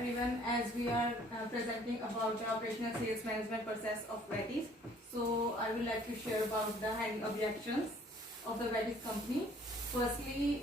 everyone, as we are presenting about the operational sales management process of Vettis. So I would like to share about the handling objections of the Vettis company. Firstly,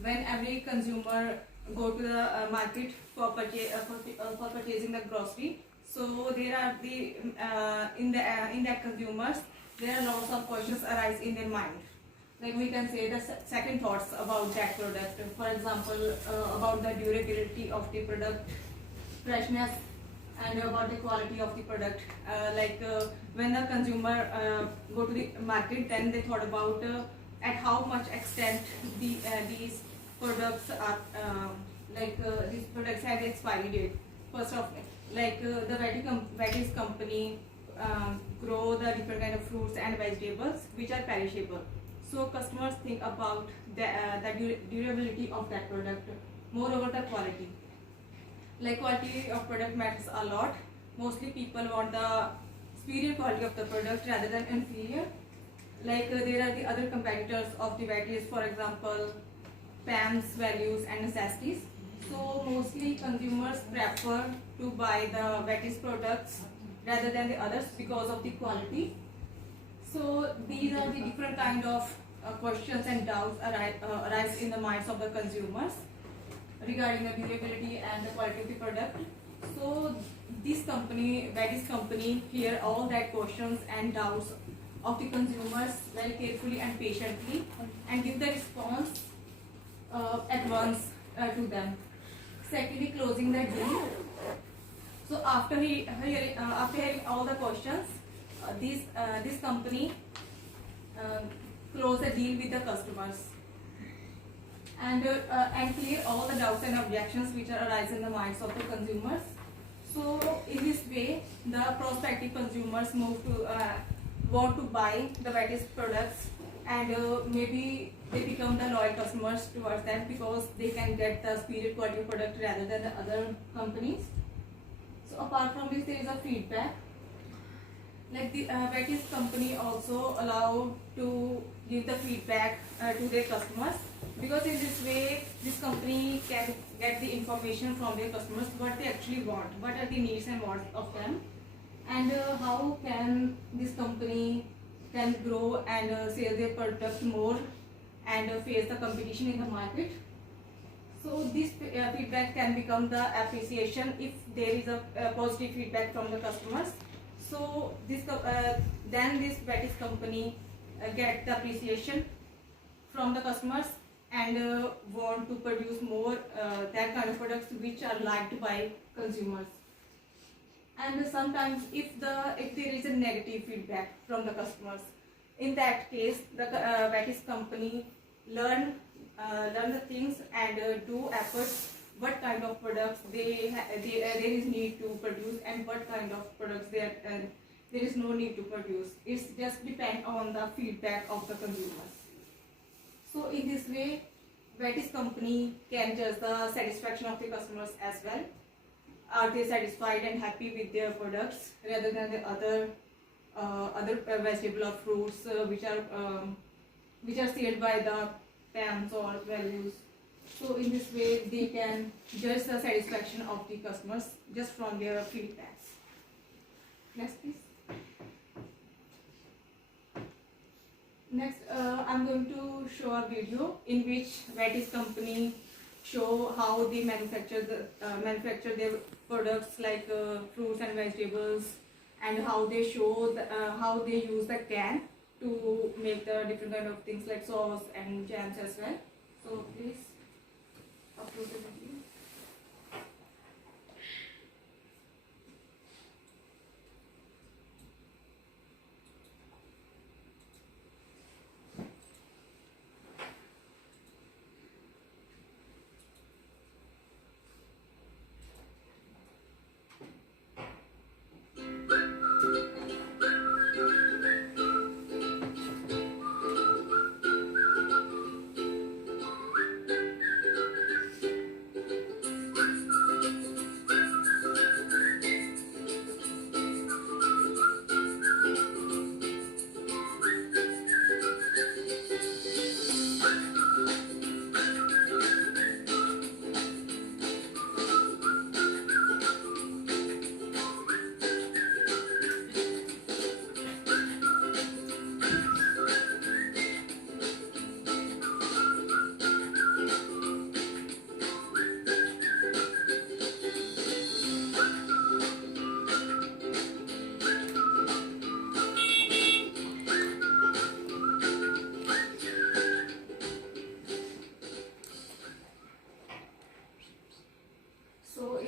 when every consumer go to the market for purchasing the grocery, so there are the in that consumers, there are lots of questions arise in their mind. Like we can say the second thoughts about that product. For example, about the durability of the product, freshness, and about the quality of the product. When the consumer go to the market, then they thought about at how much extent these products are these products have expiry date. First of the Vettis company grow the different kind of fruits and vegetables which are perishable. So customers think about the durability of that product. Moreover, the quality. Like quality of product matters a lot. Mostly people want the superior quality of the product rather than inferior. There are the other competitors of the Vettis, for example, PAMS, values and necessities. So mostly consumers prefer to buy the Vettis products rather than the others because of the quality. So these are the different kind of questions and doubts arise in the minds of the consumers regarding the durability and the quality of the product. So this company, Vettis company, hear all that questions and doubts of the consumers very carefully and patiently and give the response at once to them. Secondly, closing the deal. So after hearing all the questions, this company close a deal with the customers and clear all the doubts and objections which are arise in the minds of the consumers. So in this way, the prospective consumers move to want to buy the Vettis products, and maybe they become the loyal customers towards them because they can get the superior quality product rather than the other companies. So apart from this, there is a feedback. Like the Vettis company also allow to give the feedback to their customers, because in this way this company can get the information from their customers what they actually want, what are the needs and wants of them, and how can this company can grow and sell their product more and face the competition in the market. So this feedback can become the appreciation if there is a positive feedback from the customers. So then this Vettis company get the appreciation from the customers and want to produce more that kind of products which are liked by consumers. And sometimes if there is a negative feedback from the customers, in that case the Vettis company learn the things and do efforts what kind of products there is need to produce and what kind of products there is no need to produce. It's just depend on the feedback of the consumers. So in this way, Vettis company can judge the satisfaction of the customers as well. Are they satisfied and happy with their products rather than the other vegetable or fruits which are sold by the PAMs or values. So in this way, they can judge the satisfaction of the customers just from their feedbacks. Next, please. Next, I'm going to show a video in which Vettis company show how they manufacture their products like fruits and vegetables, and how they show how they use the can to make the different kind of things like sauce and jams as well. So please upload the video.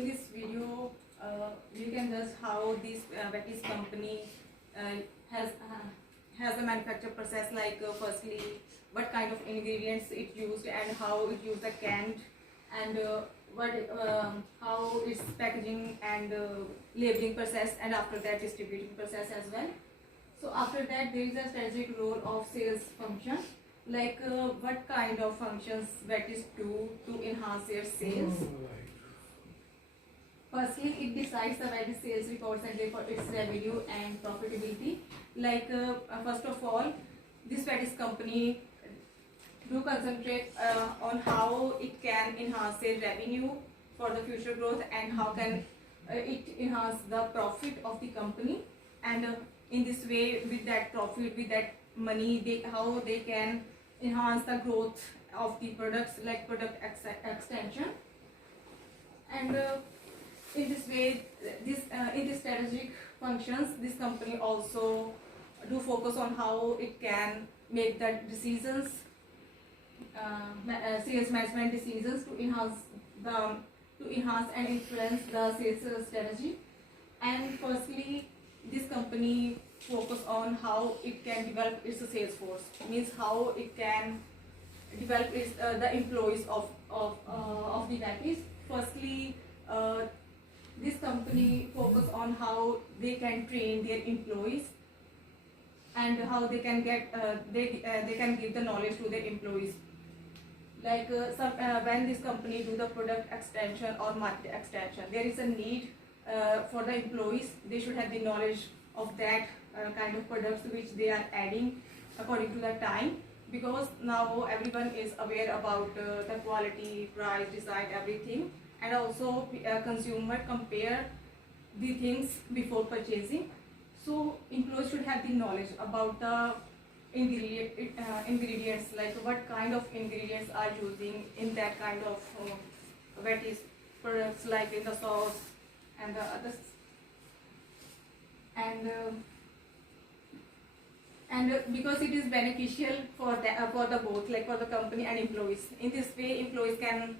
in this video, we can judge how this Betty's company has a manufacture process. Like firstly, what kind of ingredients it used and how it used the canned, and how its packaging and labeling process, and after that distributing process as well. So after that, there is a strategic role of sales function, like what kind of functions Betty's do to enhance their sales. Firstly, it decides the Betty's sales records and therefore its revenue and profitability. Like first of all, this Betty's company do concentrate on how it can enhance their revenue for the future growth, and how can it enhance the profit of the company. And in this way, with that profit, with that money, how they can enhance the growth of the products, like product extension. And in this way, in this strategic functions, this company also do focus on how it can make the decisions, sales management decisions to enhance and influence the sales strategy. And firstly, this company focus on how it can develop its sales force, means how it can develop its, the employees of the Betty's. Firstly, this company focus on how they can train their employees, and how they can get they can give the knowledge to their employees. Like when this company do the product extension or market extension, there is a need for the employees. They should have the knowledge of that kind of products which they are adding according to the time, because now everyone is aware about the quality, price, design, everything, and also consumer compare the things before purchasing. So employees should have the knowledge about the ingredients, like what kind of ingredients are using in that kind of Betty's products, like in the sauce and the others. And because it is beneficial for the both, like for the company and employees. In this way, employees can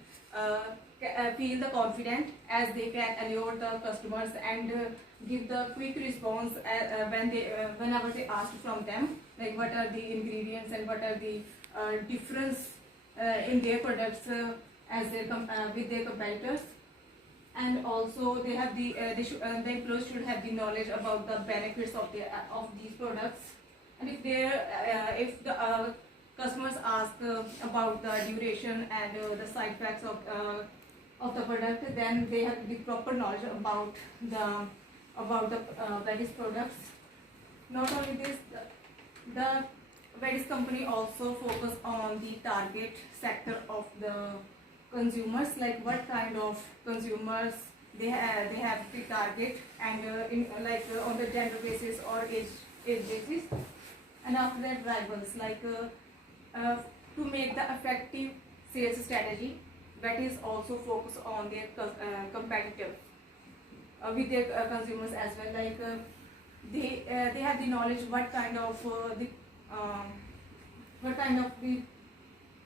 feel the confident, as they can allure the customers and give the quick response whenever they ask from them, like what are the ingredients and what are the difference in their products as their with their competitors. And also they have the the employees should have the knowledge about the benefits of these products. And if the customers ask about the duration and the side effects of the product, then they have the proper knowledge about the Betty's products. Not only this, the Betty's company also focus on the target sector of the consumers, like what kind of consumers they have the target, and on the gender basis or age basis. And after that, rivals, like to make the effective sales strategy, Betty's also focus on their competitive with their consumers as well. Like they have the knowledge what kind of the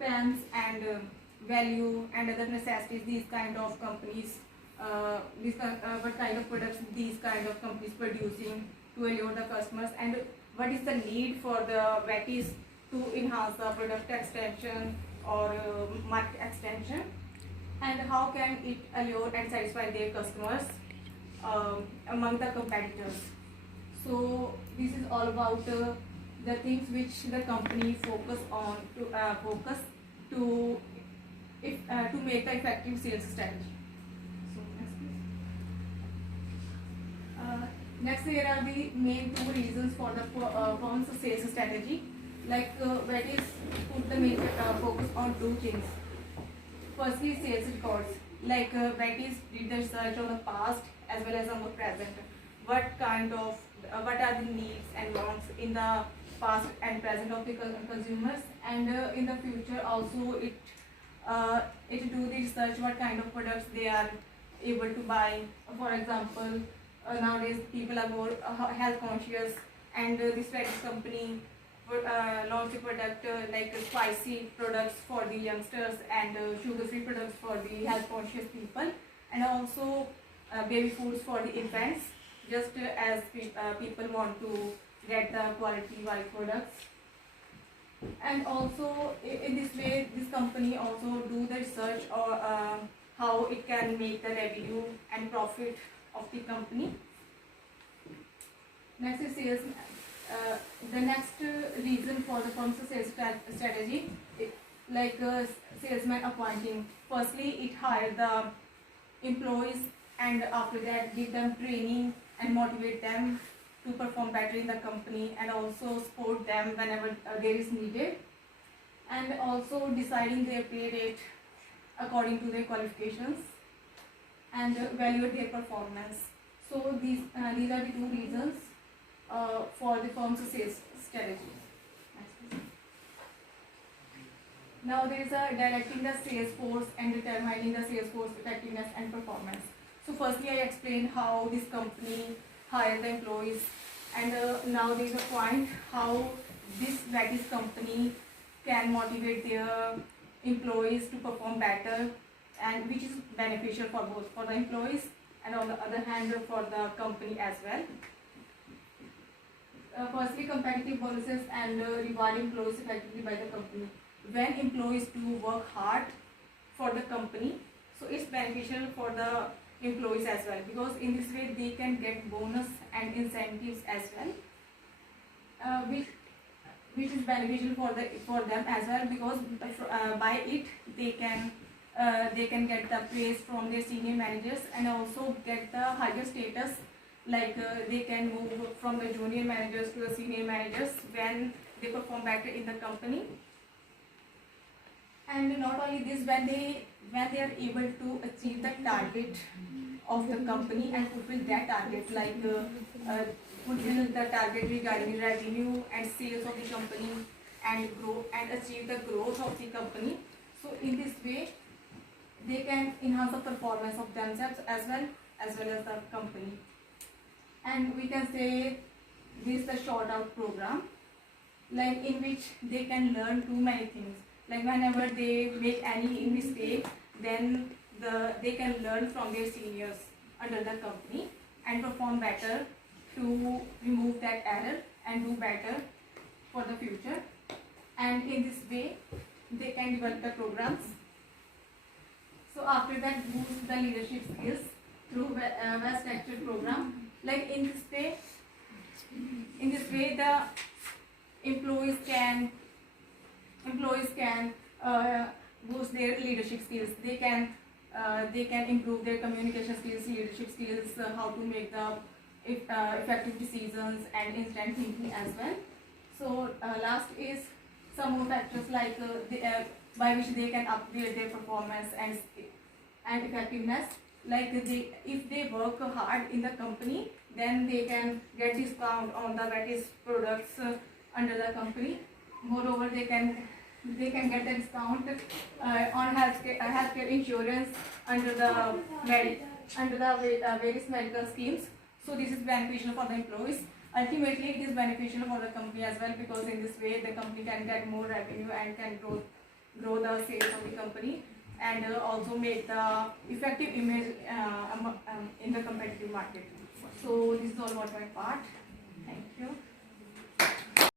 pens and value and other necessities these kind of companies what kind of products these kind of companies producing to allure the customers, and what is the need for the Betty's to enhance the product extension or market extension, and how can it allure and satisfy their customers among the competitors. So this is all about the things which the company focus on to make the effective sales strategy. So next please. Next, there are the main two reasons for the firm's sales strategy. Like Betty's put the main focus on two things. Firstly, sales records. Like Betty's did the research on the past as well as on the present. What are the needs and wants in the past and present of the consumers, and in the future also it do the research what kind of products they are able to buy. For example, nowadays people are more health conscious, and this Betty's company launched a product like spicy products for the youngsters and sugar-free products for the health conscious people. and also baby foods for the infants, just as people want to get the quality white products. And also in this way, this company also do the research or how it can make the revenue and profit of the company. Next is sales. The next reason for the firm's sales strategy, like salesman appointing. Firstly, it hires the employees, and after that give them training and motivate them to perform better in the company, and also support them whenever there is needed, and also deciding their pay rate according to their qualifications, and evaluate their performance. So these are the two reasons for the firm's sales strategy. Now there is a directing the sales force and determining the sales force effectiveness and performance. So firstly, I explained how this company hire the employees, and now there is a point how this company can motivate their employees to perform better, and which is beneficial for both for the employees and on the other hand for the company as well. Firstly, competitive bonuses and reward employees effectively by the company. When employees do work hard for the company, so it's beneficial for the employees as well, because in this way they can get bonus and incentives as well, which is beneficial for them as well, because by it they can get the praise from their senior managers and also get the higher status, like they can move from the junior managers to the senior managers when they perform better in the company. And not only this, when they are able to achieve the target of the company and fulfill that target, like fulfill the target regarding revenue and sales of the company, and grow and achieve the growth of the company. So in this way, they can enhance the performance of themselves as well as the company. And we can say this is the short out program, like in which they can learn too many things. Like whenever they make any mistake, then they can learn from their seniors under the company and perform better to remove that error and do better for the future. And in this way, they can develop the programs. So after that, boost the leadership skills through a well-structured program. Like in this way, the employees can boost their leadership skills. They can improve their communication skills, leadership skills, how to make the effective decisions and instant thinking as well. So last is some more factors like by which they can upgrade their performance and effectiveness. Like if they work hard in the company, then they can get discount on the various products under the company. Moreover, they can get a discount on healthcare insurance under the various medical schemes. So this is beneficial for the employees. Ultimately, it is beneficial for the company as well, because in this way the company can get more revenue and can grow the sales of the company, and also make the effective image in the competitive market. So this is all about my part. Thank you.